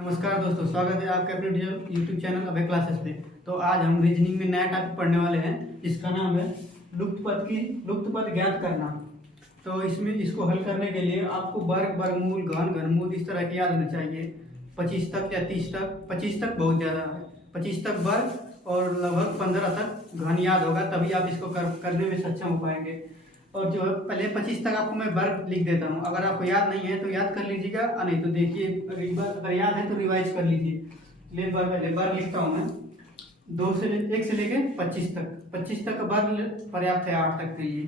नमस्कार दोस्तों, स्वागत है आपके अपने यूट्यूब चैनल अभय क्लासेस पे। तो आज हम रीजनिंग में नया टॉपिक पढ़ने वाले हैं जिसका नाम है लुप्त पद ज्ञात करना। तो इसमें इसको हल करने के लिए आपको वर्ग, वर्गमूल, घन, घनमूल इस तरह के याद होने चाहिए। 25 तक या 30 तक, 25 तक बहुत ज़्यादा है, 25 तक वर्ग और लगभग 15 तक घन याद होगा, तभी आप इसको करने में सक्षम हो पाएंगे। और जो है पहले 25 तक आपको मैं वर्ग लिख देता हूँ, अगर आपको याद नहीं है तो याद कर लीजिएगा, नहीं तो देखिए अगर याद है तो रिवाइज कर लीजिए। ले वर्ग लिखता हूँ मैं 1 से लेके 25 तक। 25 तक का वर्ग पर्याप्त है 8 तक के लिए।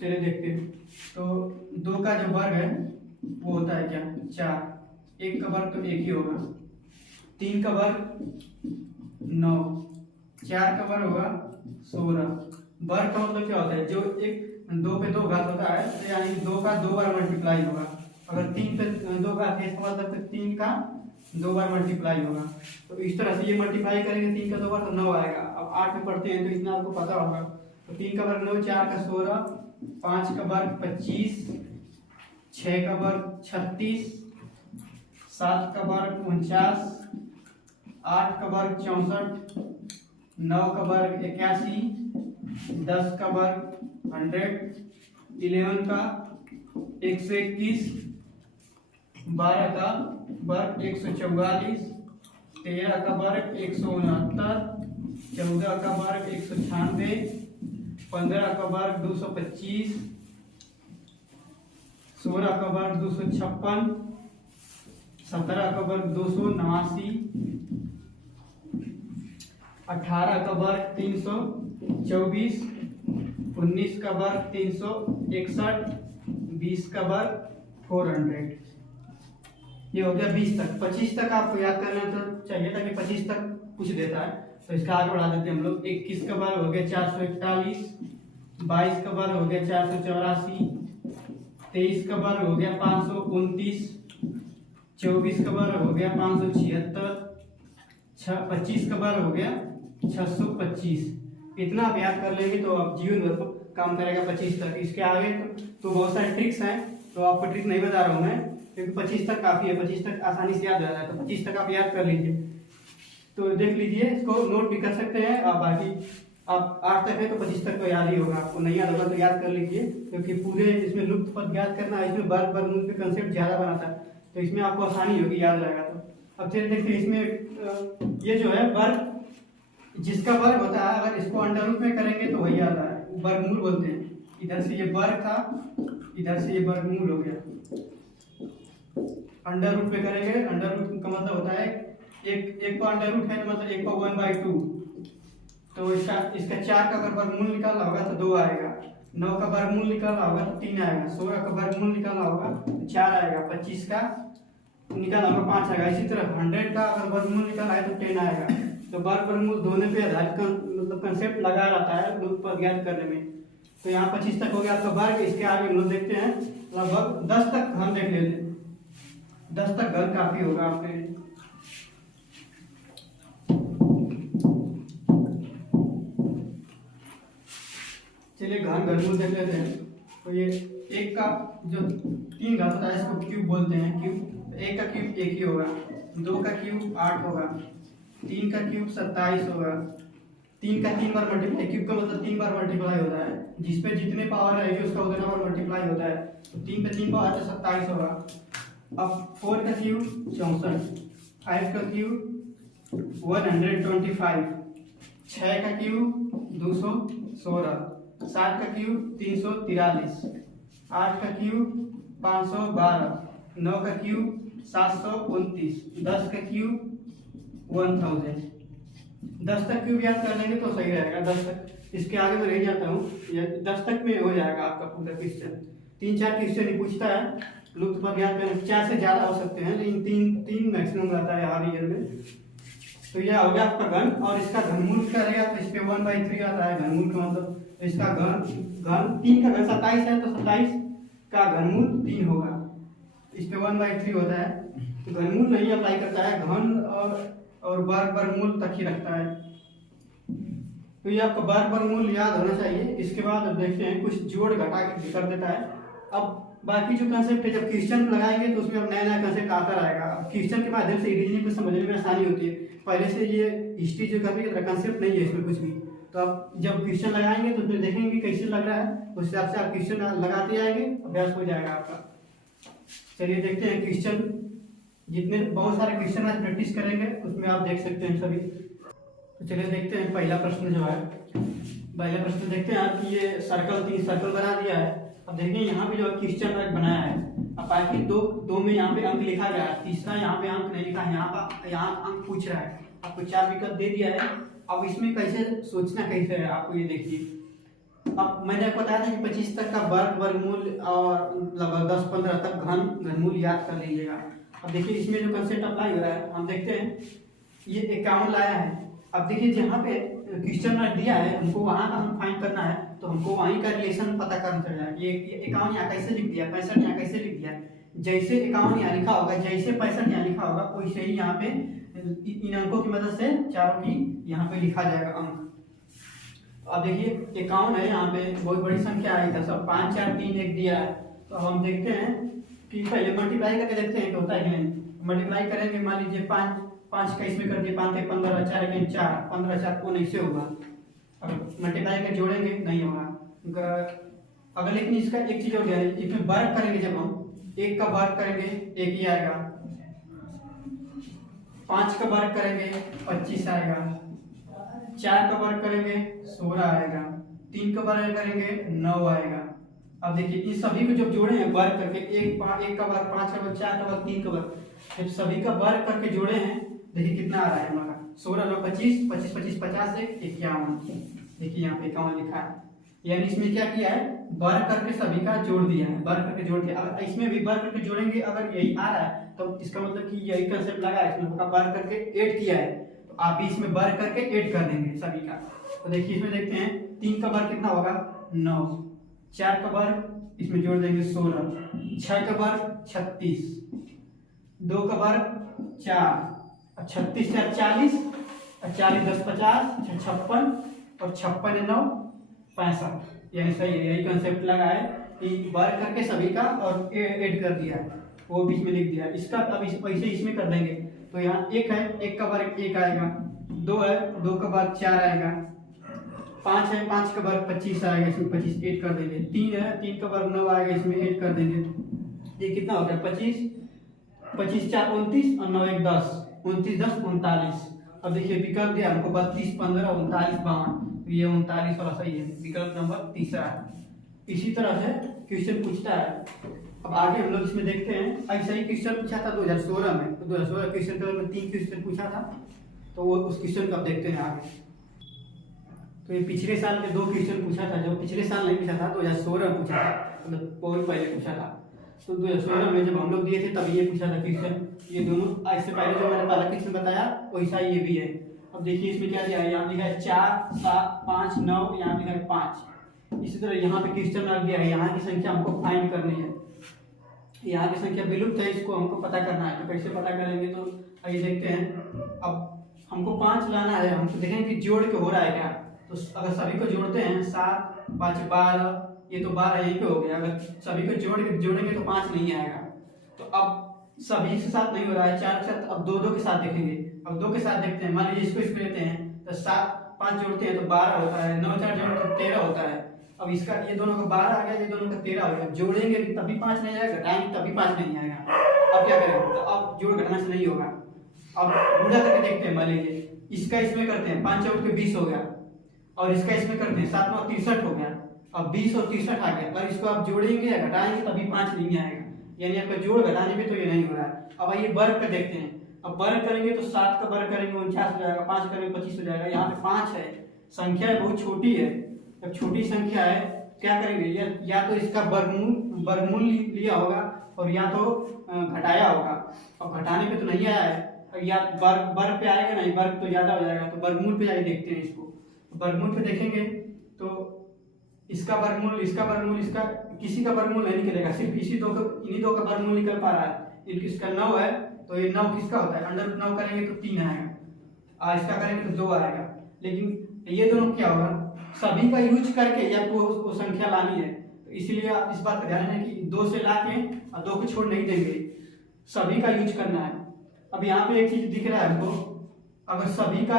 चलिए देखते हैं। तो 2 का जो वर्ग है वो होता है क्या, 4। 1 का वर्ग तो 1 ही होगा। 3 का वर्ग 9। 4 का वर्ग होगा 16। वर्ग का मतलब क्या होता है, जो एक 2 पे 2 घात होता है तो यानी 2 का 2 बार मल्टीप्लाई होगा। अगर 3 पे 2 घात है इसका मतलब 3 का 2 बार मल्टीप्लाई होगा। तो इस तरह से ये मल्टीप्लाई करेंगे 3 का 2 बार तो 9 आएगा। अब 8 में पढ़ते हैं तो इतना आपको पता होगा। तो 3 का वर्ग 9, 4 का 16, 5 का वर्ग 25, 6 का वर्ग 36, 7 का वर्ग 49, 8 का वर्ग 64, 9 का वर्ग 81, 10 का वर्ग 100, 11 का 121, 12 का वर्ग 144, 13 का वर्ग 169, 14 का वर्ग 196, 15 का वर्ग 225, 16 का वर्ग 256, 17 का वर्ग 289, 18 का वर्ग 324, 19 का वर्ग 361, 20 का वर्ग 400। ये हो गया 20 तक। 25 तक आपको याद करना तो चाहिए था कि 25 तक पूछ देता है, तो इसका आगे बढ़ा देते हैं हम लोग। 21 का वर्ग हो गया 441, 22 का वर्ग हो गया 484, 23 का वर्ग हो गया 529, 24 का वर्ग हो गया 576, 25 का वर्ग हो गया 625। इतना आप याद कर लेंगे तो आप जीवन भर काम करेगा 25 तक। इसके आगे तो बहुत सारे ट्रिक्स हैं, तो आपको ट्रिक नहीं बता रहा हूँ मैं, क्योंकि 25 तक काफ़ी है। 25 तक आसानी से याद हो जाता है, तो 25 तक आप याद कर लीजिए। तो देख लीजिए, इसको नोट भी कर सकते हैं आप। बाकी आप 8 तक है तो 25 तक तो याद ही होगा। आपको नहीं याद होगा तो याद कर लीजिए, क्योंकि पूरे इसमें लुप्त पद याद करना है, इसमें वर्ग, वर्गमूल पे कंसेप्ट ज़्यादा बनाता है, तो इसमें आपको आसानी होगी, याद रहेगा। तो अब फिर देखते हैं इसमें ये जो है वर्ग, जिसका वर्ग होता है अगर इसको अंडर रूट में करेंगे तो वही आता है, वर्गमूल बोलते हैं। इधर से ये वर्ग था, इधर से ये वर्गमूल हो गया। अंडर रूट में करेंगे, अंडर रूट का मतलब होता है एक को अंडर रूट है तो मतलब 1 को 1/2। तो इसका 4 का अगर वर्गमूल निकालना होगा तो 2 आएगा। 9 का वर्गमूल निकालना होगा तो 3 आएगा। 16 का वर्गमूल निकालना होगा तो 4 आएगा। 25 का निकालना होगा 5 आएगा। इसी तरह 100 का अगर वर्गमूल निकालना है तो 10 आएगा। तो वर्ग, वर्गमूल दोनों पे आधारित मतलब कंसेप्ट लगा रहता है लुप्त पद ज्ञात करने में। तो यहाँ 25 तक हो गया आपका वर्ग। इसके आगे हम लोग देखते हैं लगभग 10 तक हम देख लेते हैं। 10 तक घर काफी होगा आपके लिए। चलिए घन, घनमूल देख लेते हैं। तो ये 1 का जो 3 घात होता है इसको क्यूब बोलते हैं। क्यूब 1 का क्यूब 1 ही होगा। 2 का क्यूब 8 होगा। 3 का क्यूब 27 होगा। 3 का 3 बार मल्टीप्लाई, क्यूब का मतलब 3 बार मल्टीप्लाई होता है, जिसपे जितने पावर रहेगी उसका उतना बार मल्टीप्लाई होता है। तो 3 पे 3 पावर तो 27 होगा। अब 4 का क्यूब 64, 5 का क्यूब 125, 6 का क्यूब 216, 7 का क्यूब 343, 8 का क्यूब 512, 9 का क्यूब 729, 10 का क्यूब 1000। 10 तक क्यूब याद कर लेंगे तो सही रहेगा। 10 तक, इसके आगे मैं रह जाता हूँ। 10 तक में हो जाएगा आपका पूरा क्वेश्चन। 3-4 क्वेश्चन ही पूछता है लुप्त पद याद करने। 4 से ज़्यादा हो सकते हैं, लेकिन 3 मैक्सिमम रहता है हर ईयर में। तो यह हो गया आपका घन। और इसका घनमूल क्या रहेगा, तो इस पे 1/3 आता है घनमूल का मतलब। तो इसका घन 3 का घन 27 है, तो 27 का घनमूल 3 होगा। इस पे 1/3 होता है। तो घनमूल नहीं अप्लाई करता है, घन और वर्ग, वर्गमूल तक ही रखता है। तो ये आपका वर्ग, वर्गमूल याद होना चाहिए। इसके बाद अब देखते हैं कुछ जोड़ घटा के कर देता है। अब बाकी जो कंसेप्ट है जब क्वेश्चन लगाएंगे तो उसमें अब नया नया कंसेप्ट आता रहेगा। क्वेश्चन के माध्यम से रीजनिंग को समझने में आसानी होती है। पहले से ये हिस्ट्री जो कभी कंसेप्ट नहीं है इसमें कुछ भी, तो आप जब क्वेश्चन लगाएंगे तो उसमें देखेंगे कैसे लग रहा है, उस हिसाब से आप क्वेश्चन लगाते जाएंगे, अभ्यास हो जाएगा आपका। चलिए देखते हैं क्वेश्चन, जितने बहुत सारे क्वेश्चन आज प्रैक्टिस करेंगे उसमें आप देख सकते हैं सभी। तो चलिए देखते हैं पहला प्रश्न जो है, पहला प्रश्न देखते हैं आप। ये सर्कल 3 सर्कल बना दिया है। अब देखिए यहाँ पे जो क्वेश्चन मार्क बनाया है, अब बाकी दो में यहाँ पे अंक लिखा गया है, तीसरा यहाँ पे अंक नहीं लिखा है, यहाँ अंक पूछ रहा है। आपको 4 विकल्प दे दिया है। अब इसमें कैसे सोचना कैसे है आपको ये देखिए। अब मैंने आपको बताया था कि 25 तक का वर्ग, वर्गमूल और लगभग 10-15 तक घनमूल याद कर लीजिएगा। अब देखिए इसमें जो कंसेप्ट अप्लाई हो रहा है हम देखते हैं। ये 51 लाया है। अब देखिए जहाँ पे क्वेश्चन मार्क दिया है हमको वहाँ का हम फाइंड करना है, तो हमको वहीं का रिलेशन पता करना चलेगा। ये 51 यहाँ कैसे लिख दिया, 65 यहाँ कैसे लिख दिया। जैसे 51 यहाँ लिखा होगा, जैसे 65 यहाँ लिखा होगा, वैसे ही यहाँ पे इन अंकों की मदद से चारों की यहाँ पे लिखा जाएगा अंक। अब देखिए 51 है, यहाँ पे बहुत बड़ी संख्या है, इधर सब 5 4 3 1 दिया है। तो हम देखते हैं कि पहले मल्टीप्लाई करके देखते हैं कि होता है कि नहीं। मल्टीप्लाई करेंगे, मान लीजिए 5 का इसमें कर दिए, 5 × 15 4 × 4 15 4 को नहीं से होगा। अब मल्टीप्लाई कर जोड़ेंगे नहीं होगा। अगर लेकिन इसका एक चीज हो गया है, इसमें वर्ग करेंगे, जब हम 1 का वर्ग करेंगे 1 ही आएगा, 5 का वर्ग करेंगे 25 आएगा, 4 का वर्ग करेंगे 16 आएगा, 3 का वर्ग करेंगे 9 आएगा। अब देखिए इन सभी को जब जोड़े हैं वर्ग करके, 1 का वर्ग, 5 का वर्ग, 4 का वर्ग, 3 का वर्ग, जब सभी का वर्ग करके जोड़े हैं देखिए कितना आ रहा है हमारा। 16 9 25, 25 25 50 51। देखिए यहाँ पे 51 लिखा है। यानी इसमें क्या किया है, वर्ग करके सभी का जोड़ दिया है, वर्ग करके जोड़ दिया। अगर इसमें भी वर्ग करके जोड़ेंगे, अगर यही आ रहा है तो इसका मतलब कि यही कंसेप्ट लगा है, इसमें वर्ग करके ऐड किया है, तो आप भी इसमें वर्ग करके ऐड कर देंगे सभी का। तो देखिए इसमें देखते हैं 3 का वर्ग कितना होगा 9, 4 का वर्ग इसमें जोड़ देंगे 16, 6 का वर्ग 36, 2 का वर्ग 4, 36 4 40, 40 10 50, 56 और 56 9 65। यानी सही है, यही कंसेप्ट लगा है कि वर्ग करके सभी का और ऐड कर दिया है, वो बीच में लिख दिया इसका। अब वैसे इसमें कर देंगे तो यहाँ 1 है, 1 का वर्ग 1 आएगा, 2 है, 2 का वर्ग 4 आएगा, 5 है, 5 का वर्ग 25 आएगा, इसमें 25 ऐड कर देंगे, 3 है, 3 का वर्ग 9 आएगा, इसमें ऐड कर देंगे। ये कितना हो गया 25 25 4 29 और 9 1 10, 29 10 39। अब देखिए विकल्प दिया हमको 32 15 39 52, तो ये 39 वाला सही है, विकल्प नंबर तीसरा है। इसी तरह से क्वेश्चन पूछता है। अब आगे हम लोग इसमें देखते हैं, ऐसा ही क्वेश्चन पूछा था 2016 में, तो 2016 क्वेश्चन पेपर में 3 क्वेश्चन पूछा था, तो वो उस क्वेश्चन को अब देखते हैं आगे। तो ये पिछले साल के 2 क्वेश्चन पूछा था, जो पिछले साल नहीं पूछा था 2016 में पूछा था, मतलब बहुत पहले पूछा था। तो 2016 में जब हम लोग दिए थे तभी ये पूछा था क्वेश्चन। ये दोनों इससे पहले जो मैंने पहला क्वेश्चन बताया वैसा ये भी है। अब देखिए इसमें क्या दिया है, यहाँ लिखा है 4 7 5 9, यहाँ लिखा है 5। इसी तरह यहाँ पे क्वेश्चन मार्क दिया है, यहाँ की संख्या हमको फाइंड करनी है। यहाँ की संख्या विलुप्त है, इसको हमको पता करना है। तो कैसे पता करेंगे, तो आइए देखते हैं। अब हमको 5 लाना है, हमको देखेंगे कि जोड़ के हो रहा है क्या। तो अगर सभी को जोड़ते हैं 7 5 12, ये तो 12 यहीं पे हो गया। अगर सभी को जोड़ेंगे तो 5 नहीं आएगा। तो अब सभी के साथ नहीं हो रहा है, 4 के साथ, अब 2 2 के साथ देखेंगे। अब 2 के साथ देखते हैं, मान लीजिए इसको लेते हैं, तो 7 5 जोड़ते हैं तो 12 होता है, 9 4 जोड़ते तो 13 होता है। अब इसका ये दोनों का 12 आ गया, ये दोनों का 13 हो गया। जोड़ेंगे तभी 5 नहीं आएगा, घटाएंगे तभी 5 नहीं आएगा। अब क्या करेंगे, तो अब जोड़ घटाने से नहीं होगा। अब गुणा करके देखते हैं, मान लीजिए इसका इसमें करते हैं, 5 4 के 20 हो गया, और इसका इसमें करते हैं 7 9 63 हो गया। अब 20 और 63 आ गया। अगर इसको आप जोड़ेंगे या घटाएंगे तभी 5 नहीं आएगा, यानी आपका जोड़ घटाने पे तो ये नहीं हो रहा है। अब आइए वर्ग कर देखते हैं। अब वर्ग करेंगे तो 7 का वर्ग करेंगे 49 हो जाएगा, 5 करेंगे 25 हो जाएगा। यहाँ पे 5 है, संख्या बहुत छोटी है। जब छोटी संख्या है क्या करेंगे, या तो इसका वर्गमूल लिया होगा और या तो घटाया होगा। अब घटाने पे तो नहीं आया है, या वर्ग पे आएगा नहीं, वर्ग तो ज्यादा हो जाएगा। तो वर्गमूल पे जाके देखते हैं इसको। वर्गमूल पे देखेंगे तो इसका वर्गमूल, इसका वर्गमूल, इसका किसी का वर्गमूल नहीं निकलेगा, सिर्फ इन्हीं दो का वर्गमूल निकल पा रहा है। इसका 9 है तो ये 9 किसका होता है, अंडर 9 करेंगे तो 3 आएगा, और इसका करेंगे तो 2 आएगा। लेकिन ये दोनों क्या होगा, सभी का यूज करके या आपको वो संख्या लानी है, तो इसीलिए आप इस बात का ध्यान रखें कि 2 से ला के और 2 को छोड़ नहीं देंगे, सभी का यूज करना है। अब यहाँ पे एक चीज दिख रहा है आपको, अगर सभी का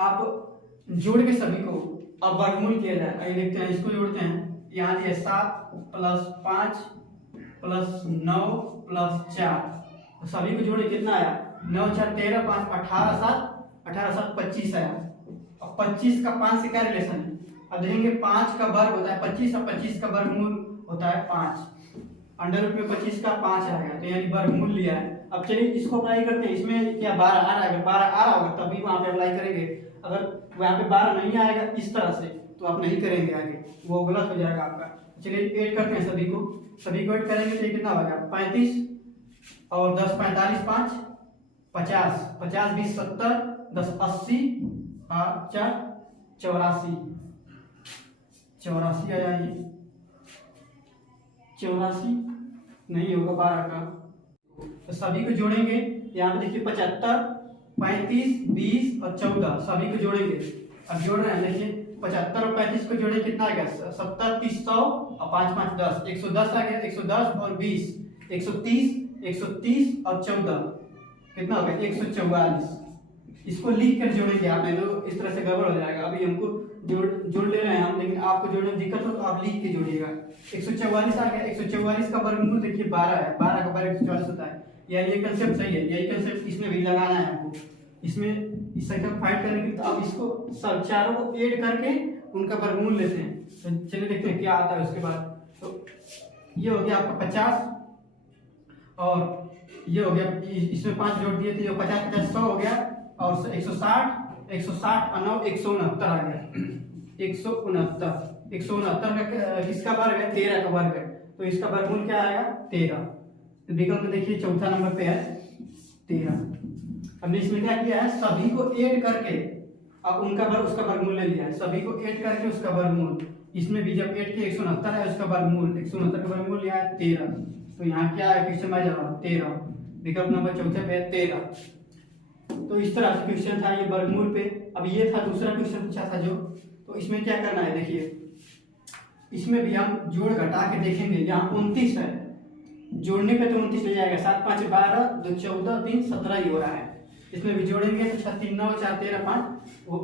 आप जोड़ के सभी को अब वर्गमूल किया जाए, आइए देखते हैं, इसको जोड़ते हैं। यहाँ दिया 7 + 5 + 9 + 4, तो सभी को जोड़े कितना आया, 9 × 4 = 13, 5 = 18, 7 × 7 = 25 आया। अब 25 का 5 से क्या रिलेशन है, अब देखेंगे 5 का वर्ग होता है 25 और 25 का वर्गमूल होता है 5, अंडर रूट में 25 का 5 आएगा, तो यानी वर्गमूल लिया है। अब चलिए इसको अप्लाई करते हैं, इसमें क्या 12 आ रहा है, 12 आ रहा होगा तभी वहां पे अप्लाई करेंगे, अगर वहां पे 12 नहीं आएगा इस तरह से तो आप नहीं करेंगे, आगे वो गलत हो जाएगा आपका। चलिए ऐड करते हैं सभी को ऐड करेंगे तो कितना होगा 35 और 10 45 5 50, 50 20 70, 10 80 और 4 84, 84 आया, ये 84 नहीं होगा 12 का, तो सभी को जोड़ेंगे। यहाँ पे देखिए 75 35 20 और 14 सभी को जोड़ेंगे। अब जोड़ रहे हैं, देखिए 75 और 35 को जोड़े कितना आ गया 70 30 100 और 5 5 10, 110 आ गया, 110 और 20 130 और 14 कितना हो गया 144। इसको लिख कर जोड़ेंगे आप, नहीं तो इस तरह से गड़बड़ हो जाएगा। अभी हमको जोड़ ले रहे हैं हम, लेकिन आपको जोड़ने में दिक्कत हो तो आप लिख के जोड़िएगा। 144 आ गया, 144 का वर्गमूल देखिए 12 है, 12 का वर्ग 144 होता है, यानी ये कंसेप्ट सही है, यही कंसेप्ट इसमें भी लगाना है आपको। इसमें इस संख्या को फाइंड करने के लिए तो आप इसको सब चारों को ऐड करके उनका वर्गमूल लेते हैं। तो चलिए देखते हैं क्या आता है उसके बाद। तो ये हो गया आपका 50 और ये हो गया, इसमें 5 जोड़ दिए थे, 50 50 100 हो गया, और 160 और 9 169 आ गया, 169 का किसका वर्ग है 13 का वर्ग है, तो इसका वर्गमूल क्या आएगा 13। तो विकल्प में देखिए चौथा नंबर पे है 13। हमने इसमें क्या किया है, सभी को ऐड करके अब उनका वर्ग उसका वर्गमूल ले लिया है, सभी को ऐड करके उसका वर्गमूल, इसमें भी जब ऐड किया 169 है उसका वर्गमूल, 169 का वर्गमूल लिया है 13, तो यहाँ क्या है क्वेश्चन में जवाब 13, विकल्प नंबर चौथे पे है 13। तो इस तरह से क्वेश्चन था ये वर्गमूल पे। अब ये था दूसरा क्वेश्चन पूछा था जो, तो इसमें क्या करना है देखिए, इसमें भी हम जोड़ घटा के देखेंगे। यहाँ 29 है, जोड़ने पे तो 29 ले जाएगा, 7 5 12 2 14 3 17 ही हो रहा है। इसमें भी जोड़ेंगे तो 36 9 4 13 5 वो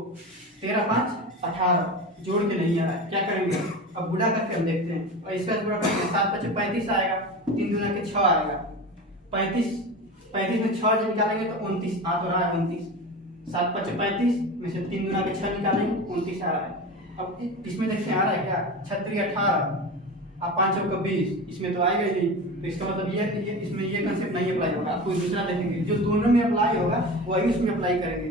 13 5 18 जोड़ के नहीं आ रहा है, क्या करेंगे अब गुणा करके हम देखते हैं। और इसका गुणा करेंगे 7 5 35 आएगा, 3 दूना के 6 आएगा, 35 में 6 जब निकालेंगे तो 29 आ तो रहा है 29, 7 5 35 में से 3 दूना के 6 निकालेंगे 29 आ रहा है। अब इसमें देखते हैं आ रहा है क्या 36 18 अब 5 का 20, इसमें तो आएगा ही नहीं, तो इसका मतलब ये इसमें ये कंसेप्ट नहीं अप्लाई होगा, आप कोई दूसरा देखेंगे जो दोनों में अप्लाई होगा वही उसमें अप्लाई करेंगे।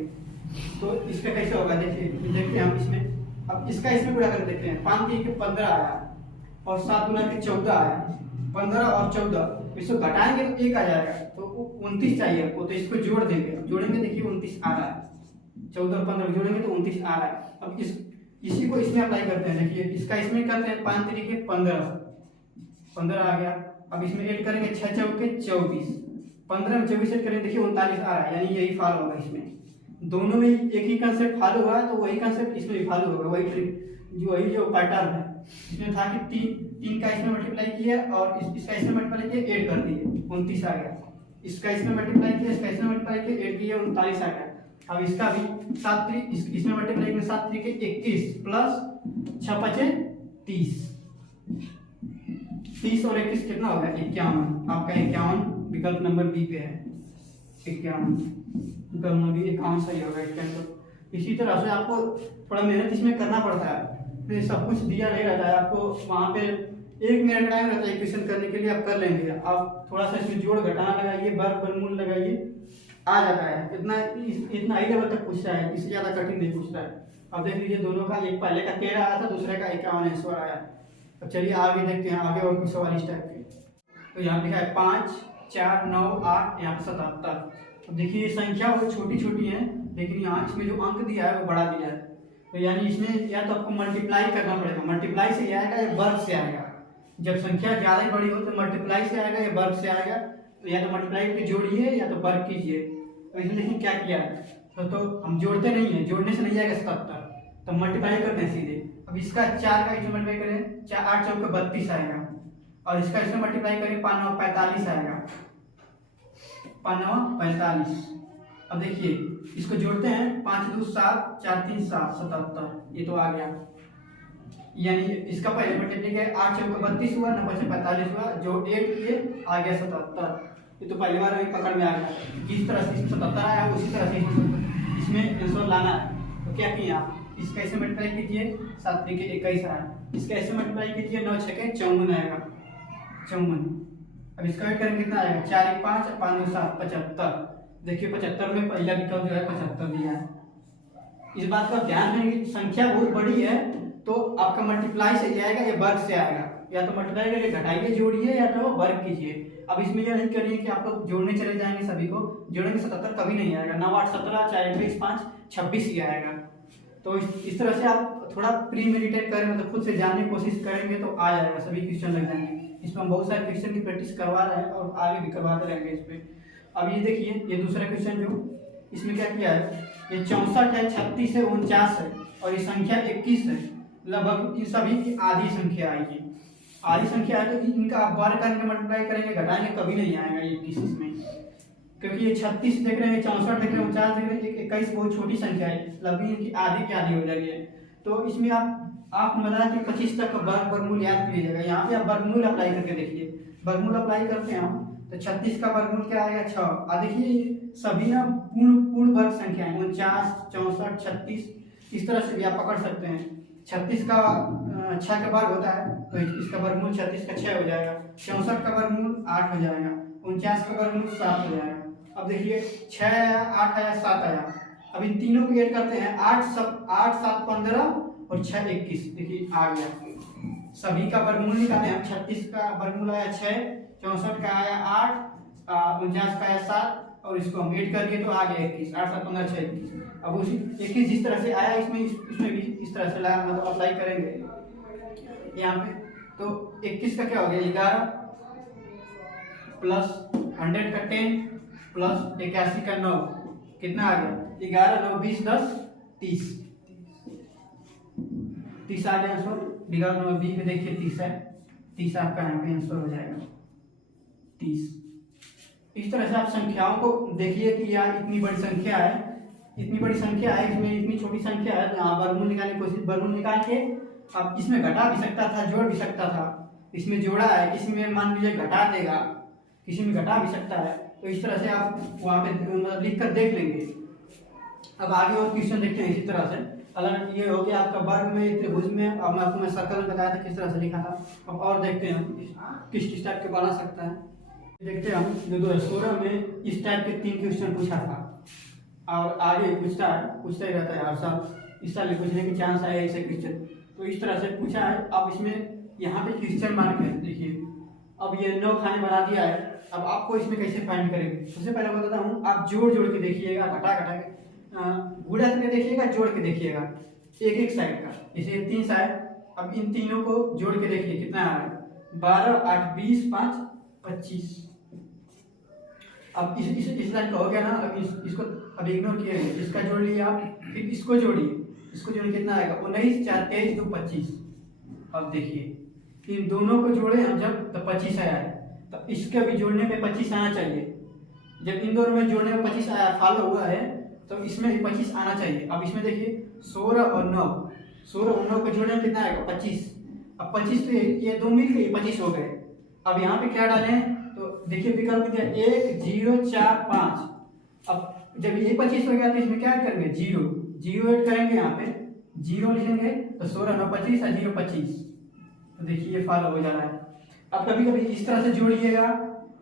तो इसका कैसे होगा देखिए, देखते हैं हम इसमें। अब इसका इसमें गुणा करके देखते हैं, 5 3 के 15 आया और 7 दूना के 14 आया, 15 और 14 इसको घटाएंगे तो 1 आ जाएगा, तो 29 चाहिए आपको, तो इसको जोड़ देंगे, जोड़ेंगे देखिए 29 आ रहा है, 14 और 15 जोड़ेंगे तो 29 आ रहा है। अब इसी को इसमें अप्लाई करते हैं, देखिए इसका इसमें करते हैं 5 3 के 15 आ गया। अब इसमें ऐड करेंगे 6 चौके 24, 15 में 24 ऐड करेंगे देखिए 39 आ रहा है, यानी यही फॉलो होगा। इसमें दोनों में एक ही कंसेप्ट फॉलो हुआ है, तो वही कंसेप्ट इसमें भी फॉलो होगा, वही जो पैटर्न है। इसमें था कि 3 का इसमें मल्टीप्लाई किया और इसका इसमें मल्टीप्लाई किया, ऐड कर दिए 29 आ गया, इसका इसमें मल्टीप्लाई किया, इसका इसमें मल्टीप्लाई किया, ऐड किया 39 आ गया। अब इसका भी 7 3 इसमें मल्टीप्लाई किया, 7 3 के 21 प्लस 6 5 30, 30 और 21 कितना होगा 51, आपका 51 विकल्प नंबर बी पे है, 51 विकल्प नंबर 51 सही होगा इसका आंसर। इसी तरह से आपको थोड़ा मेहनत इसमें करना पड़ता है, तो सब कुछ दिया नहीं रहता है आपको, वहाँ पे 1 मिनट टाइम रहता है क्वेश्चन करने के लिए, आप कर लेंगे। आप थोड़ा सा इसमें जोड़ घटाना लगाइए, वर्ग वर्गमूल लगाइए, आ जाता है। इतना ही लेवल तक पूछ रहा है, इससे ज्यादा कठिन नहीं पूछ रहा है। अब देख लीजिए दोनों का, एक पहले का 13 आया था, दूसरे का 51 आंसर आया। अब चलिए आगे देखते हैं, आगे और कुछ सवाल इस टाइप के। तो यहाँ लिखा है 5 4 9 8 यहाँ 77। अब देखिए ये संख्या वो छोटी छोटी है, लेकिन यहाँ इसमें जो अंक दिया है वो बड़ा दिया है, तो यानी इसमें या तो आपको मल्टीप्लाई करना पड़ेगा, मल्टीप्लाई से आएगा या वर्ग से आएगा। जब संख्या ज्यादा बड़ी हो तो मल्टीप्लाई से आएगा या वर्ग से आएगा, तो या तो मल्टीप्लाई पे जोड़िए या तो वर्ग कीजिए। तो इसमें देखिए क्या किया है, तो हम जोड़ते नहीं है, जोड़ने से नहीं आएगा 77, तो मल्टीप्लाई करते हैं सीधे। अब इसका 4 का इसमें मल्टीप्लाई करें, 4 8 चौके 32 आएगा, और इसका इसमें मल्टीप्लाई करें 5 9 45 आएगा, 5 9 45। अब देखिए इसको जोड़ते हैं, 5 2 7 4 3 7 77, ये तो आ गया। यानी इसका पहले मल्टीप्लाई 8 चौके 32 हुआ, 9 5 45 हुआ, जो 8 किए आ गया 77। ये तो पहली बार वही पकड़ में आ गया। जिस तरह से 77 आया उसी तरह से इसमें आंसर लाना है। तो क्या किए आप, इसका ऐसे मल्टीप्लाई कीजिए, 7 3 21 आया, इसका ऐसे मल्टीप्लाई कीजिए, 9 6 54 आएगा, 54। अब इसका वेट करेंगे कितना आएगा, 4 1 5 5 2 7 75। देखिए 75 में पहला विकल्प जो है 75 दिया है। इस बात का ध्यान रखें कि संख्या बहुत बड़ी है तो आपका मल्टीप्लाई से आएगा या वर्ग से आएगा, या तो मल्टीप्लाई करके घटाइए जोड़िए या तो वर्ग कीजिए। अब इसमें यह नहीं करिए कि आप लोग जोड़ने चले जाएंगे, सभी को जोड़ेंगे 77 कभी नहीं आएगा, 9 8 17 4 21 5 26 ही आएगा। तो इस तरह से आप थोड़ा प्री मेडिटेट करें, मतलब खुद से जानने की कोशिश करेंगे तो आ जाएगा, सभी क्वेश्चन लग जाएंगे। इसमें हम बहुत सारे क्वेश्चन की प्रैक्टिस करवा रहे हैं और आगे भी करवाते रहेंगे इस पे। अब ये देखिए ये दूसरा क्वेश्चन जो इसमें क्या किया है, ये 64 है, 36 है, 49 है और ये संख्या 21 है। लगभग इन सभी की आधी संख्या आएगी, आधी संख्या है तो इनका आप वर्ग करके मल्टीप्लाई करेंगे, घटाएंगे कभी नहीं आएगा ये 21 इसमें, क्योंकि ये 36 देख रहे हैं, 64 देख रहे हैं, 49 देख रहे हैं, 21 बहुत छोटी संख्या है, लगभग इनकी आधी की आधी हो जाएगी। तो इसमें आपको बताया कि 25 तक का वर्गमूल याद कीजिएगा। यहाँ पे आप वर्गमूल अप्लाई करके देखिए, वर्गमूल अप्लाई करते हैं हम तो 36 का वर्गमूल क्या आएगा 6। देखिए सभी ना पूर्ण वर्ग संख्या है, 49 64 36, इस तरह से भी आप पकड़ सकते हैं। 36 का 6 का वर्ग होता है तो इसका वर्गमूल 36 का 6 हो जाएगा, 64 का वर्गमूल 8 हो जाएगा, 49 का वर्गमूल 7 हो जाएगा। अब देखिए 6 आया, 8 आया, 7 आया, अब इन तीनों को ऐड करते हैं, 8 7 15 और 6 21, देखिए आ गया। सभी का वर्गमूल निकाले हम, 36 का वर्गमूल आया 6, 64 का आया 8, 49 का आया 7 और इसको हम ऐड कर दिए तो आ गया 21, 8 7 15 6 21। अब उसी 21 जिस तरह से आया इसमें भी इस तरह से लाया, मतलब अप्लाई करेंगे यहाँ पे। तो 21 का क्या हो गया 11 प्लस 100 का 10 प्लस 81 का 9, कितना आ गया 11 9 20 10 30, 30 आ गया आंसर। 11 9 20 में देखिए 30 है, 30 आपका यहाँ पे आंसर हो जाएगा 30। इस तरह से आप संख्याओं को देखिए कि यार इतनी बड़ी संख्या है, इतनी बड़ी संख्या है, इसमें इतनी छोटी संख्या है, तो यहाँ वर्गमूल निकालने की कोशिश, वर्गमूल निकाल के अब इसमें घटा भी सकता था, जोड़ भी सकता था, इसमें जोड़ा है, किसी में मान लीजिए घटा देगा, किसी में घटा भी सकता है। तो इस तरह से आप वहाँ पे मतलब लिख कर देख लेंगे। अब आगे और क्वेश्चन देखते हैं इसी तरह से। अलग ये हो गया आपका वर्ग में, त्रिभुज में, अब मैं आपको सर्कल में बताया था किस तरह से लिखा था। अब और देखते हैं किस किस टाइप के बना सकता है। देखते हैं हम जो 2016 में इस टाइप के 3 क्वेश्चन पूछा था और आगे पूछता ही रहता है हर साल, इस साल पूछने की चांस आया ऐसे क्वेश्चन। तो इस तरह से पूछा है। अब इसमें यहाँ पे क्वेश्चन मार्क है, देखिए अब ये 9 खाने बना दिया है। अब आपको इसमें कैसे फाइंड करेंगे, सबसे पहले बताता हूँ, आप जोड़ के देखिएगा, घटा के गुणा करके देखिएगा, जोड़ के देखिएगा एक साइड का, जैसे 3 साइड। अब इन तीनों को जोड़ के देखिए कितना आ रहा है, 12 8 20 5 25। अब इस लाइन का हो गया ना। अब इसको अब इग्नोर किया, इसका जोड़ लिया आप, फिर इसको जोड़िए, इसको जोड़िए कितना आएगा 19 4 23 2 25। अब देखिए इन दोनों को जोड़े हम जब तो 25 आया है, तो इसके भी जोड़ने पे 25 आना चाहिए। जब इन दोनों में जोड़ने में 25 आया फॉलो हुआ है तो इसमें भी 25 आना चाहिए। अब इसमें देखिए 16 और 9, 16 और 9 को जोड़ने में कितना आएगा 25। अब 25 तो ये दो मिल गए 25 हो गए। अब यहाँ पे क्या डालें, तो देखिए विकल्प दिया 1 0 4 5। अब जब ये 25 हो गया तो इसमें क्या ऐड करेंगे 0 ऐड करेंगे, यहाँ पे 0 लिखेंगे तो 16 9 25 और 0 25। तो देखिए ये फॉलो हो जा रहा है। अब कभी कभी इस तरह से जोड़िएगा,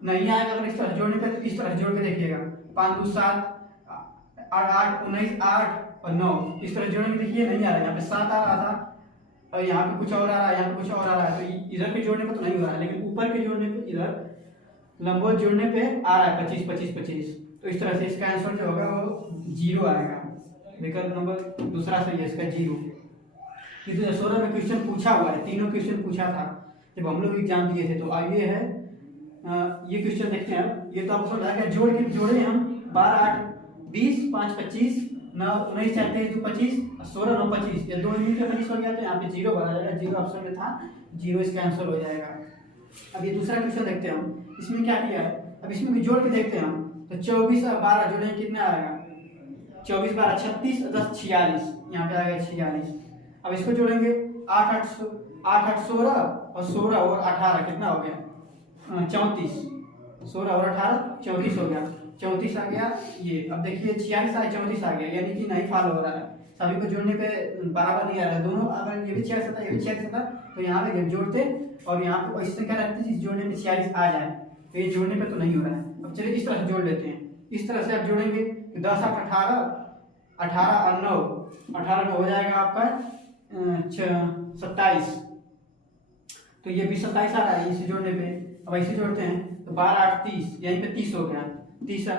नहीं आएगा अगर इस तरह जोड़ने पे तो इस तरह जोड़ के देखिएगा, 5 2 7 8 19 8 और 9, इस तरह जोड़ने में देखिए नहीं आ रहा है। यहाँ पे 7 आ रहा था और यहाँ पे कुछ और आ रहा है, यहाँ पे कुछ और आ रहा है, तो इधर पे जोड़ने पे तो नहीं हो रहा है, लेकिन ऊपर के जोड़ने पे, इधर लंबवत जोड़ने पे आ रहा है 25 25 25। तो इस तरह से इसका आंसर जो होगा वो 0 आएगा। विकल्प नंबर दूसरा सही है इसका 0। 2016 में क्वेश्चन पूछा हुआ है, तीनों क्वेश्चन पूछा था जब हम लोग एग्जाम दिए थे। तो आइए है ये क्वेश्चन देखते हैं। ये तो आपको समझ आ गया, जोड़े हम 12 8 20 5 25 9 19 4 23 2 25 16 9 25, ये 2 मिल के 25 हो गया, तो यहाँ पे 0 भरा जाएगा, 0 ऑप्शन में था, 0 इसका आंसर हो जाएगा। अब ये दूसरा क्वेश्चन देखते हैं हम, इसमें क्या किया है। अब इसमें भी जोड़ के देखते हैं हम, तो 24 और 12 जोड़ेंगे कितना आएगा, 24 12 36 10 46, यहाँ पे आएगा 46। अब इसको जोड़ेंगे 8 8 16 और 16 और 18 कितना हो गया 34, 16 और 18 34 हो गया, 34 आ गया ये। अब देखिए 46 आ 34 आ गया, यानी कि नहीं फॉलो हो रहा है, सभी को जोड़ने पे बराबर नहीं आ रहा है दोनों। अगर ये भी 46 था ये भी 46 था तो यहाँ पे जोड़ते और यहाँ पे ऐसी संख्या रखते जिस जोड़ने में 46 आ जाए, तो ये जोड़ने पे तो नहीं हो रहा है। अब चलिए इस तरह से जोड़ लेते हैं, इस तरह से आप जोड़ेंगे 10 8 18 18 और 9 18 में हो जाएगा आपका 27, तो ये भी 27 आ रहा है इसे जोड़ने पे। अब ऐसे जोड़ते हैं तो 12 8 30, यहीं पे 30 हो गया, 30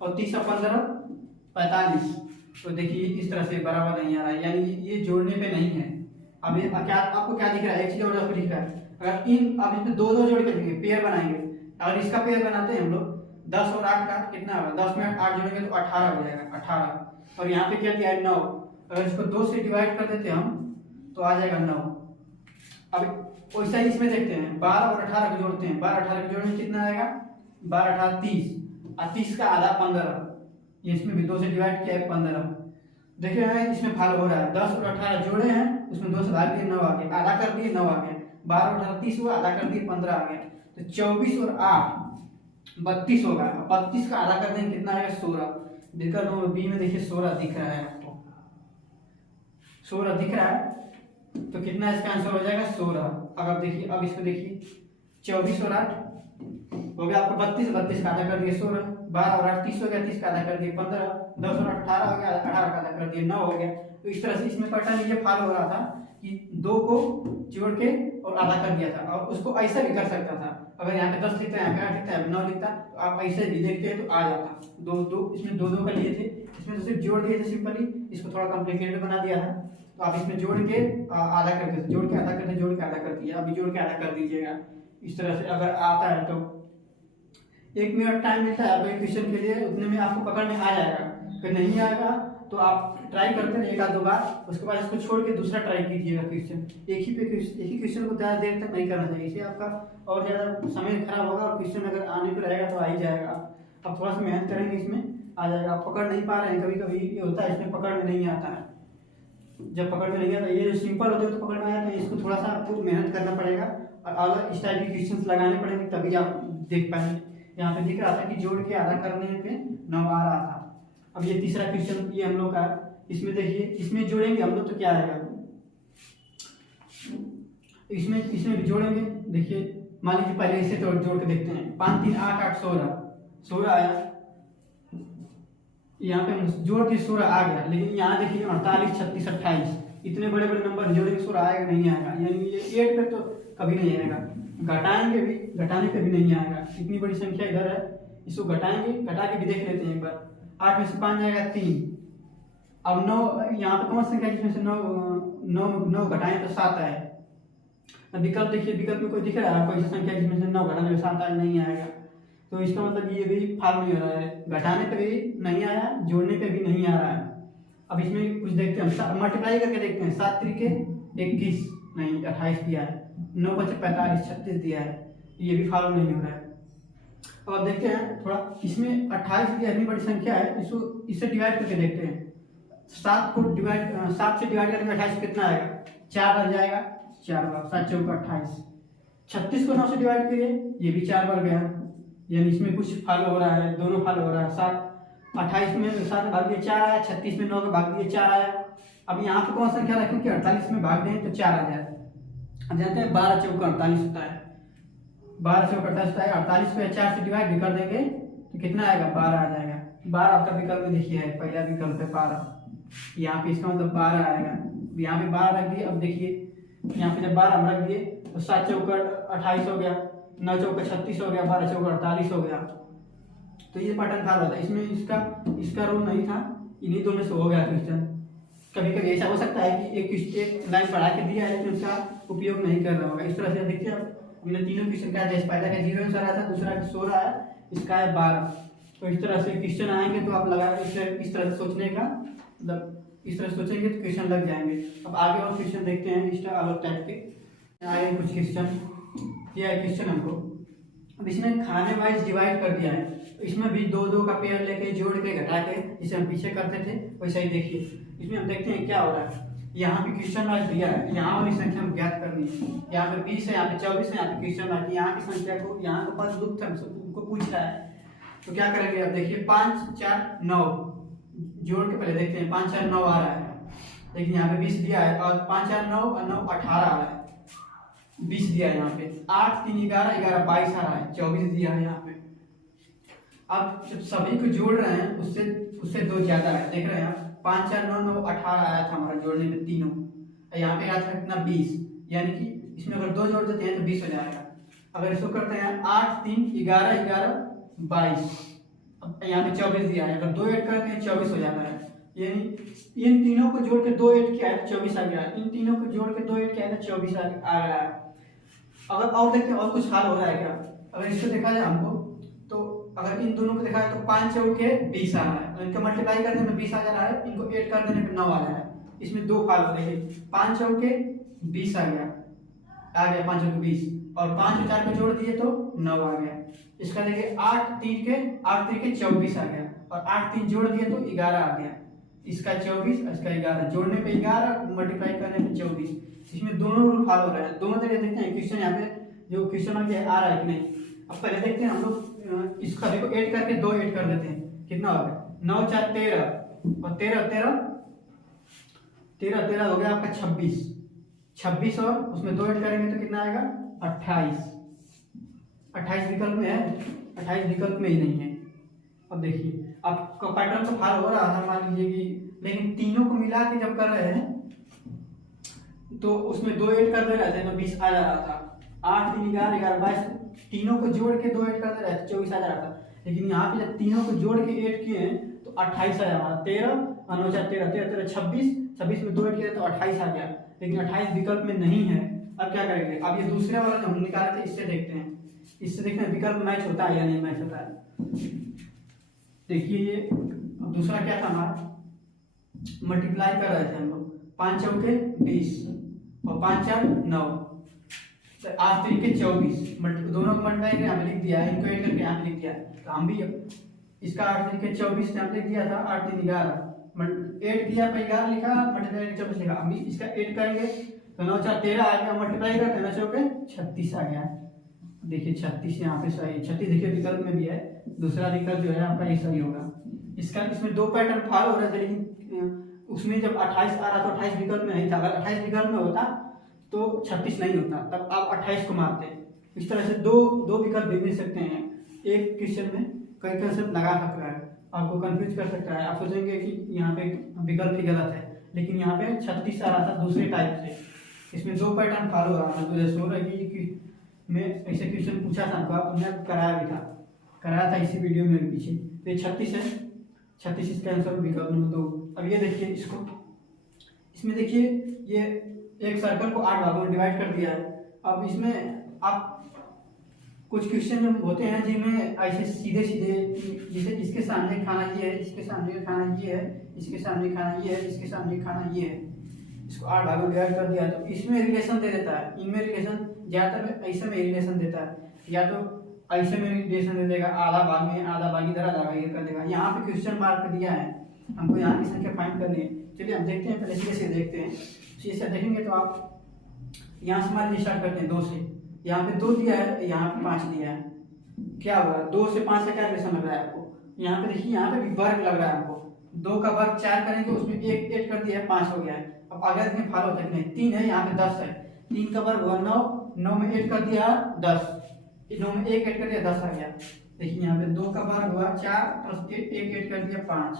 और 30 और 15 45, तो देखिए इस तरह से बराबर नहीं आ रहा है, यानी ये जोड़ने पे नहीं है। अब ये क्या आपको क्या दिख रहा है, एक चीज और आपको दिख रहा है, अगर इन अब इसमें दो दो जोड़ के देंगे पेयर बनाएंगे, अगर इसका पेयर बनाते हैं हम लोग 10 और 8 का कितना होगा, 10 में 8 जोड़ेंगे तो 18 हो जाएगा 18, और यहाँ पे क्या दिया है 9, अगर इसको 2 से डिवाइड कर देते हैं हम तो आ जाएगा 9। अब वैसा ही इसमें देखते हैं 12 और 18 को जोड़ते हैं, 12 18 को जोड़ने कितना आएगा 12 18 30 और 30 का आधा 15, ये इसमें भी 2 से डिवाइड किया है 15। देखिए इसमें फॉलो हो रहा है, 10 और 18 जोड़े हैं उसमें 2 से भाग दिए 9 आ गया, आधा कर दिए 9 आ गया, 12 और 18 30 हुआ, आधा कर दिए 15 आ गया, तो 24 और 8 32 होगा, 32 का आधा कर देंगे कितना आएगा 16। विकल्प नंबर बी में देखिए 16 दिख रहा है आपको, 16 दिख रहा है, तो कितना इसका आंसर हो जाएगा 16। अब आप देखिए, अब इसको देखिए 24 और 8 हो गया आपको 32, 32 का आधा कर दिए 16, 12 और 8 30 हो गया, 30 का आधा कर दिए 15, 10 और 8 18 हो गया, 18 का आधा कर दिए 9 हो गया। तो इस तरह से इसमें पैटर्न ये फॉलो हो रहा था कि 2 को जोड़ के और आधा कर दिया था, और उसको ऐसा भी कर सकता था, अगर यहाँ पे 10 लिखता है, यहाँ पे 8 लिखता है, 9 लिखता तो आप ऐसे भी देखते हैं तो आ जाता। इसमें दो का लिए थे, इसमें तो सिर्फ जोड़ दिए थे सिंपली, इसको थोड़ा कॉम्प्लिकेटेड बना दिया है, तो आप इसमें जोड़ के आधा कर देते, जोड़ के आधा करते, जोड़ के आधा कर दिया, अभी जोड़ के आधा कर दीजिएगा। इस तरह से अगर आता है तो 1 मिनट टाइम मिलता है आपको क्वेश्चन के लिए, उतने में आपको पकड़ में आ जाएगा, फिर नहीं आएगा तो आप ट्राई करते हैं 1 आध 2 बार, उसके बाद इसको छोड़ के दूसरा ट्राई कीजिएगा क्वेश्चन। एक ही क्वेश्चन को ज़्यादा देर तक नहीं करना चाहिए, इससे आपका और ज़्यादा समय खराब होगा और क्वेश्चन अगर आने पर रहेगा तो आ ही जाएगा। अब थोड़ा सा मेहनत करेंगे इसमें आ जाएगा। आप पकड़ नहीं पा रहे हैं, कभी कभी ये होता है इसमें पकड़ में नहीं आता है, जब पकड़ में नहीं आता, ये जो सिंपल होते हैं तो पकड़ में आया, तो इसको थोड़ा सा आपको मेहनत करना पड़ेगा और अलग इस टाइप के क्वेश्चन लगाने पड़ेंगे तभी आप देख पाएंगे। यहाँ पे दिख रहा था कि जोड़ के आधा करने पे 9 आ रहा था। अब ये तीसरा क्वेश्चन ये हम लोग का, इसमें देखिए इसमें जोड़ेंगे हम लोग तो क्या आएगा, इसमें भी जोड़ेंगे। देखिए मान लीजिए पहले इसे जोड़ के देखते हैं, 5 3 8 8 16 आया, यहाँ पे हम जोड़ के 16 आ गया, लेकिन यहाँ देखिए 48 36 28 इतने बड़े बड़े नंबर जोड़ेंगे 16 आएगा नहीं आएगा, यानी ये 8 पे तो कभी नहीं आएगा, घटाएंगे भी घटाने पे भी नहीं आएगा। इतनी बड़ी संख्या इधर है, इसको घटाएंगे, घटा के भी देख लेते हैं एक बार। 8 में से 5 जाएगा 3, अब 9 यहाँ पे कौन सी संख्या जिसमें से 9 घटाएं तो 7 आए। विकल्प देखिए, विकल्प में कोई दिख रहा है कोई संख्या जिसमें से 9 घटाने पे 7 आए, नहीं आएगा, तो इसका मतलब ये भी फॉलो नहीं हो रहा है, घटाने पे भी नहीं आया, जोड़ने पे भी नहीं आ रहा है। अब इसमें कुछ देखते हैं, हम मल्टीप्लाई करके देखते हैं, 7 3 21 नहीं 28 दिया है, 9 5 45 36 दिया है, ये भी फॉलो नहीं हो रहा है। अब आप देखते हैं थोड़ा, इसमें 28 की इतनी बड़ी संख्या है, इसको इससे डिवाइड करके देखते हैं। 7 से डिवाइड करेंगे 28 कितना आएगा, 4 बार जाएगा, 4 बार 7 चौक 28। 36 को 9 से डिवाइड करिए, ये भी 4 बार गया, यानी इसमें कुछ फॉलो हो रहा है, दोनों फॉलो हो रहा है। 28 में 7 भाग दिए 4 आया, 36 में 9 का भाग दिए 4 आया। अब यहाँ पे कौन सा संख्या रखें कि 48 में भाग दें तो 4 आ जाए। अब जानते हैं 12 चौक 48 होता है, 12 चौक 48 होता है, 48 को 4 से डिवाइड भी कर देंगे तो कितना आएगा, 12 आ जाएगा। 12 आपका विकल्प में देखिए है, पहला विकल्प है 12, यहाँ पे इसका मतलब 12 आएगा, यहाँ पे 12 रख दिए। अब देखिए यहाँ पे जब 12 हम रख दिए तो 7 चौक 28 हो गया, 9 चौक 36 हो गया, 12 चौक 48 हो गया, तो ये पैटर्न था रहा था। इसमें इसका रोल नहीं था, इन्हीं दो में से हो गया क्वेश्चन। कभी कभी ऐसा हो सकता है कि एक लाइन पढ़ा के दिया है लेकिन उसका उपयोग नहीं कर रहा होगा। इस तरह से देखिए हमने तीनों क्वेश्चन का जैसे पहला का 0 आंसर आया था, दूसरा का 16 आया, इसका है 12। तो इस तरह से क्वेश्चन आएंगे तो आप लगा इस तरह से सोचने का, मतलब इस तरह सोचेंगे तो क्वेश्चन लग जाएंगे। अब आगे और क्वेश्चन देखते हैं इस अलग टाइप के। आगे कुछ क्वेश्चन दिया है क्वेश्चन हमको। अब इसमें खाने वाइज डिवाइड कर दिया है, तो इसमें भी दो दो का पेयर लेके जोड़ के घटा के जिसे हम पीछे करते थे वैसा ही देखिए। इसमें हम देखते हैं क्या हो रहा है। यहाँ पे क्वेश्चन वाइज दिया है, यहाँ वाली संख्या हम ज्ञात करनी है। यहाँ पे 20 है, यहाँ पे 24 है, यहाँ पे क्वेश्चन वाइज यहाँ की संख्या को यहाँ के पास लुप्त हमसे उनको पूछ रहा है। तो क्या करेंगे, अब देखिए 5 4 9 जोड़ के पहले देखते हैं। 5 4 9 आ रहा है, लेकिन यहाँ पे 20 दिया है, और 5 4 9 और 9 18 आ रहा है। 20 दिया है यहाँ पे, 8 3 11 11 22 आ रहा है, 24 दिया है यहाँ पे। अब जब सभी को जोड़ रहे हैं उससे उससे दो ज्यादा है, देख रहे हैं आप। 5 4 9 9 18 आया था हमारा जोड़ने में तीनों, यहाँ पे आया था कितना 20, यानी कि इसमें अगर दो जोड़ देते हैं तो 20 हो जाएगा। अगर इसको करते हैं 8 3 11 11 22, अब यहाँ पे 24 दिया है, अगर दो ऐड करते हैं 24 हो जाता है। यानी इन तीनों को जोड़ के दो ऐड किया है 24 आ गया, इन तीनों को जोड़ के दो ऐड किया है तो 24 आ गया है। अगर और देखते हैं और कुछ हाल हो रहा है क्या, अगर इसको देखा जाए हमको, तो अगर इन दोनों को देखा जाए तो 5 चौके 20 आ रहा है, और इनका मल्टीप्लाई करने में 20 आ जा रहा है, इनको ऐड कर देने पे 9 आ रहा है। इसमें दो फाल हो रहे हैं, 5 चौके 20 आ गया 5 चौके 20, और 5 और 4 को जोड़ दिए तो 9 आ गया। इसका देखिए 8 3 के 24 आ गया, और 8 3 जोड़ दिए तो 11 आ गया। इसका 24, इसका 11, जोड़ने पे 11, मल्टीप्लाई करने पे 24। इसमें दोनों रूल फॉलो हो रहा है। दोनों तरह देखते हैं क्वेश्चन यहाँ पे जो क्वेश्चन आ रहा है कि नहीं। अब पहले देखते हैं हम लोग इस सभी को ऐड करके दो ऐड कर देते हैं, कितना हो गया 9 4 13, और 13 13 13 13 हो गया आपका 26 26, और उसमें दो ऐड करेंगे तो कितना आएगा 28। 28 विकल्प में है, 28 विकल्प में ही नहीं है। अब देखिए आपका पैटर्न तो फॉलो हो रहा है मान लीजिए कि, लेकिन तीनों को मिला के जब कर रहे हैं तो उसमें दो ऐड कर दे रहे थे तो 20 आ जा रहा था। 8 3 11 11 22, तीनों को जोड़ के दो ऐड कर दे रहे थे 24 आ जा रहा था। लेकिन यहाँ पे जब तीनों को जोड़ के ऐड किए हैं तो 28 आ जा रहा है। 13 9 4 13 13 13 26, 26 में दो ऐड किए तो 28 आ गया, लेकिन 28 विकल्प में नहीं है। अब क्या करेंगे, अब ये दूसरे वाला जो हम निकाले थे इससे देखते हैं, इससे देखते हैं विकल्प मैच होता है या नहीं मैच होता है। देखिए ये दूसरा क्या था हमारा, मल्टीप्लाई कर रहे थे हम लोग, 5 चौके 20 और 5 4 9, 8 3 के 24, दोनों को मल्टीप्लाई करके यहाँ पे लिख दिया है, इनको ऐड करके यहाँ पे लिख दिया है। तो हम भी इसका 8 3 के 24 यहाँ पे लिख दिया था, 8 3 11 ऐड किया पे 11 लिखा, मल्टीप्लाई करके 24 लिखा। हम भी इसका ऐड करेंगे तो 9 4 13 आ गया, मल्टीप्लाई करके 9 चौके 36 आ गया। देखिए 36 यहाँ पे सही, 36 देखिए विकल्प में भी है, दूसरा विकल्प जो है आपका ये सही होगा। इसका इसमें दो पैटर्न फॉलो हो रहे थे, लेकिन उसमें जब 28 आ रहा था 28 विकल्प में नहीं था। अगर 28 विकल्प में होता तो 36 नहीं होता, तब आप 28 को मारते। इस तरह से दो विकल्प भी मिल सकते हैं। एक क्वेश्चन में कई कंसेप्ट लगा सकता है, आपको कंफ्यूज कर सकता है। आप सोचेंगे कि यहाँ पे विकल्प ही गलत है, लेकिन यहाँ पे 36 आ रहा था दूसरे टाइप से। इसमें दो पैटर्न फॉलो हो रहा था, तो जैसे हो रहा है कि मैं ऐसे क्वेश्चन पूछा था आपको, आपने कराया भी था, कराया था इसी वीडियो में पीछे। तो ये 36 है, 36 इसका आंसर विकल्प नंबर 2। अब ये देखिए इसको, इसमें देखिए ये एक सर्कल को 8 भागों में डिवाइड कर दिया है। अब इसमें आप कुछ क्वेश्चन होते हैं जिनमें ऐसे सीधे सीधे, जैसे इसके सामने खाना ये है, इसके सामने खाना ये है, इसके सामने खाना ये है, इसके सामने खाना ये है, इसको 8 भागों में डिवाइड कर दिया। तो इसमें रिलेशन दे देता है, इनमें रिलेशन ज्यादातर ऐसे में रिलेशन देता है, या तो ऐसे में रिलेशन दे देगा, आधा भाग में आधा भाग इधर आधा भाग इधर कर देगा। यहाँ पे क्वेश्चन मार्क दिया है, हमको यहाँ की संख्या फाइंड करनी है। चलिए हम देखते हैं, पहले सीधे से देखते हैं। सीधे देखेंगे तो आप यहाँ से मान स्टार्ट करते हैं 2 से, यहाँ पे 2 दिया है, यहाँ पे 5 दिया है। क्या होगा 2 से 5 का क्या रिलेशन लग रहा है आपको, यहाँ पे देखिए यहाँ पे भी वर्ग लग रहा है हमको। 2 का वर्ग 4 करेंगे, उसमें 1 ऐड कर दिया है 5 हो गया है। अब आगे देखिए फॉलो होता है कि नहीं, 3 है, यहाँ पे 10 है, 3 का वर्ग हुआ 9, 9 में ऐड कर दिया 10, 9 में 1 ऐड कर दिया 10 आ गया। देखिए यहाँ पे 2 का वर्ग हुआ 4 प्लस 1 ऐड कर दिया 5,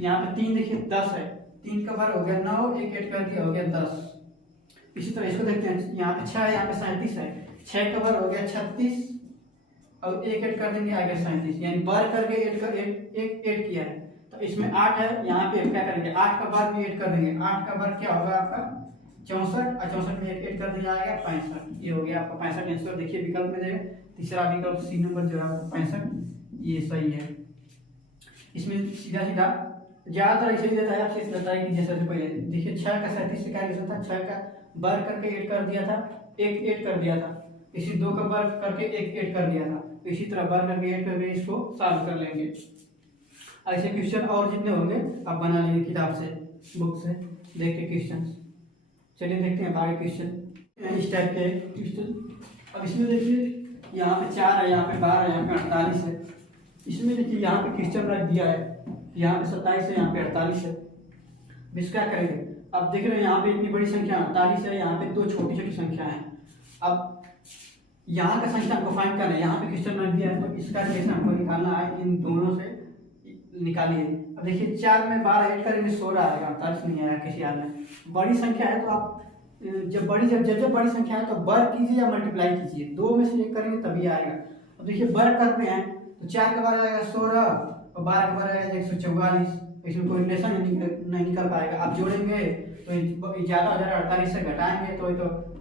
यहाँ पे 3 देखिए 10 है, 3 का वर्ग हो गया 9, 1 ऐड कर दिया हो गया 10। इसी तरह इसको देखते हैं, यहाँ पे 6 है, यहाँ पे 37 है, 6 का वर्ग हो गया 36 और 1 ऐड कर देंगे आ गया 37, यानी वर्ग करके एक ऐड किया है। तो इसमें 8 है, यहाँ पे क्या करेंगे 8 का वर्ग भी ऐड कर देंगे। 8 का वर्ग क्या होगा आपका 64, और 64 में 1 ऐड कर दिया जाएगा 65। ये हो गया आपका 65 आंसर। देखिए विकल्प में देगा तीसरा विकल्प सी नंबर जो है 65, ये सही है। इसमें सीधा सीधा ज्यादातर ऐसे ही देता है, आपसे देता है कि जैसे पहले देखिए 6 का 37 से क्या रिलेशन था, 6 का वर्ग करके ऐड कर दिया था एक ऐड कर दिया था, इसी 2 का वर्ग करके एक ऐड कर दिया था, तो इसी तरह वर्ग करके ऐड करके इसको सॉल्व कर लेंगे। ऐसे क्वेश्चन और जितने होंगे आप बना लेंगे किताब से, बुक से देख के क्वेश्चन। चलिए देखते हैं आगे क्वेश्चन। इस टाइप के क्वेश्चन, अब इसमें देखिए यहाँ पे 4 है, यहाँ पे 12 है, यहाँ पे 48 है। इसमें देखिए यहाँ पे क्वेश्चन रख दिया है, यहाँ पे 27 है, यहाँ पे 48 है। इस क्या करेंगे, अब देख रहे हैं यहाँ पे इतनी बड़ी संख्या 48 है, यहाँ पे 2 छोटी छोटी संख्या है। अब यहाँ का संख्या हमको फाइंड करना है, यहाँ पे क्वेश्चन रख दिया है तो इसका रिलेशन हमको निकालना है, इन दोनों से निकालिए। अब देखिए 4 में 12 ऐड करेंगे 16 आएगा, 48 नहीं आएगा किसी हाल में। बड़ी संख्या है तो आप जब बड़ी संख्या है तो वर्ग कीजिए या मल्टीप्लाई कीजिए, 2 में से एक करेंगे तभी आएगा। अब देखिए वर्ग करते हैं तो 4 का वर्ग आएगा 16 और 12 का वर्ग आएगा 144, इसमें कोई रिलेशन नहीं निकल पाएगा। आप जोड़ेंगे तो ज़्यादा हो जाएगा, 48 से घटाएंगे तो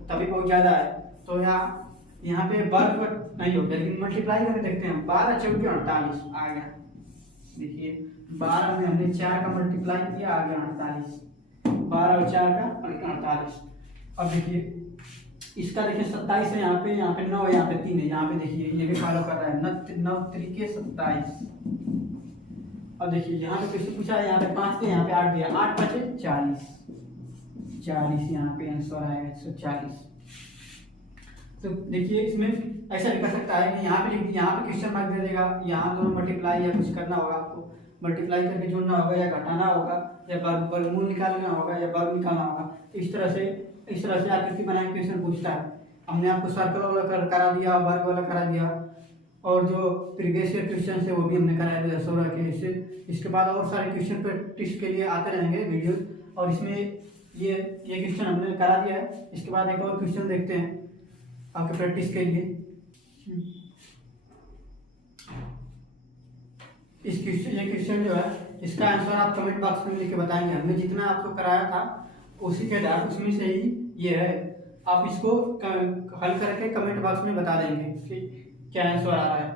तभी बहुत ज़्यादा है, तो यहाँ पे वर्ग नहीं होगा, लेकिन मल्टीप्लाई करके देखते हैं। 12 चौके 48 आ गया। देखिए 12 में हमने 4 का मल्टीप्लाई किया, आ गया 48, 12 और 4 का 48। अब देखिए इसका देखिए 27 है, यहाँ पे 9 है, यहाँ पे 3 है, यहाँ पे देखिए ये भी फॉलो कर रहा है, 9 त्रिके 27। अब देखिए यहाँ पे क्वेश्चन पूछा है, यहाँ पे 5 थे, यहाँ पे 8 दिया, 8 बचे 40, 40 यहाँ पे आंसर आएगा 140। तो देखिए इसमें ऐसा लिख सकता है कि यहाँ पे क्वेश्चन मार्क दे देगा, यहाँ दोनों मल्टीप्लाई या कुछ करना होगा आपको, मल्टीप्लाई करके जोड़ना होगा या घटाना होगा या वर्गमूल निकालना होगा या वर्ग निकालना होगा। इस तरह से आकृति बनाए क्वेश्चन पूछता है। हमने आपको सर्कल वाला करा दिया, वर्ग वाला करा दिया, और जो प्रीवियस ईयर क्वेश्चन है वो भी हमने कराया 2016 के। इसके बाद और सारे क्वेश्चन प्रैक्टिस के लिए आते रहेंगे वीडियो, और इसमें ये क्वेश्चन हमने करा दिया है। इसके बाद एक और क्वेश्चन देखते हैं आपके प्रैक्टिस के लिए। ये क्वेश्चन जो है इसका आंसर आप कमेंट बॉक्स में लिख के बताएंगे। हमने जितना आपको कराया था उसी के आधार उसमें से ही ये है, आप इसको हल करके कमेंट बॉक्स में बता देंगे कि क्या आंसर आ रहा है।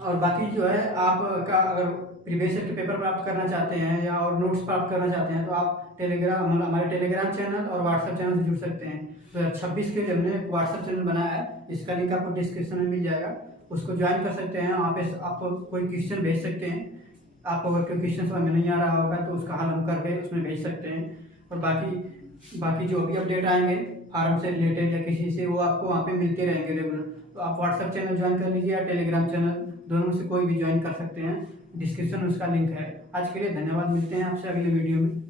और बाकी जो है आपका अगर प्रीवियस ईयर के पेपर प्राप्त करना चाहते हैं या और नोट्स प्राप्त करना चाहते हैं तो आप हमारे टेलीग्राम चैनल और व्हाट्सएप चैनल से जुड़ सकते हैं। 2026 के लिए हमने व्हाट्सएप चैनल बनाया है, इसका लिंक आपको डिस्क्रिप्शन में मिल जाएगा, उसको ज्वाइन कर सकते हैं। वहाँ पे आपको कोई क्वेश्चन भेज सकते हैं, आपको अगर कोई क्वेश्चन समझ में नहीं आ रहा होगा तो उसका हल हम करके उसमें भेज सकते हैं। और बाकी जो भी अपडेट आएंगे फार्म से रिलेटेड या किसी से, वो आपको वहाँ पे मिलते रहेंगे रेगुलर। तो आप व्हाट्सएप चैनल ज्वाइन कर लीजिए या टेलीग्राम चैनल, दोनों में से कोई भी ज्वाइन कर सकते हैं, डिस्क्रिप्शन में उसका लिंक है। आज के लिए धन्यवाद, मिलते हैं आपसे अगले वीडियो में।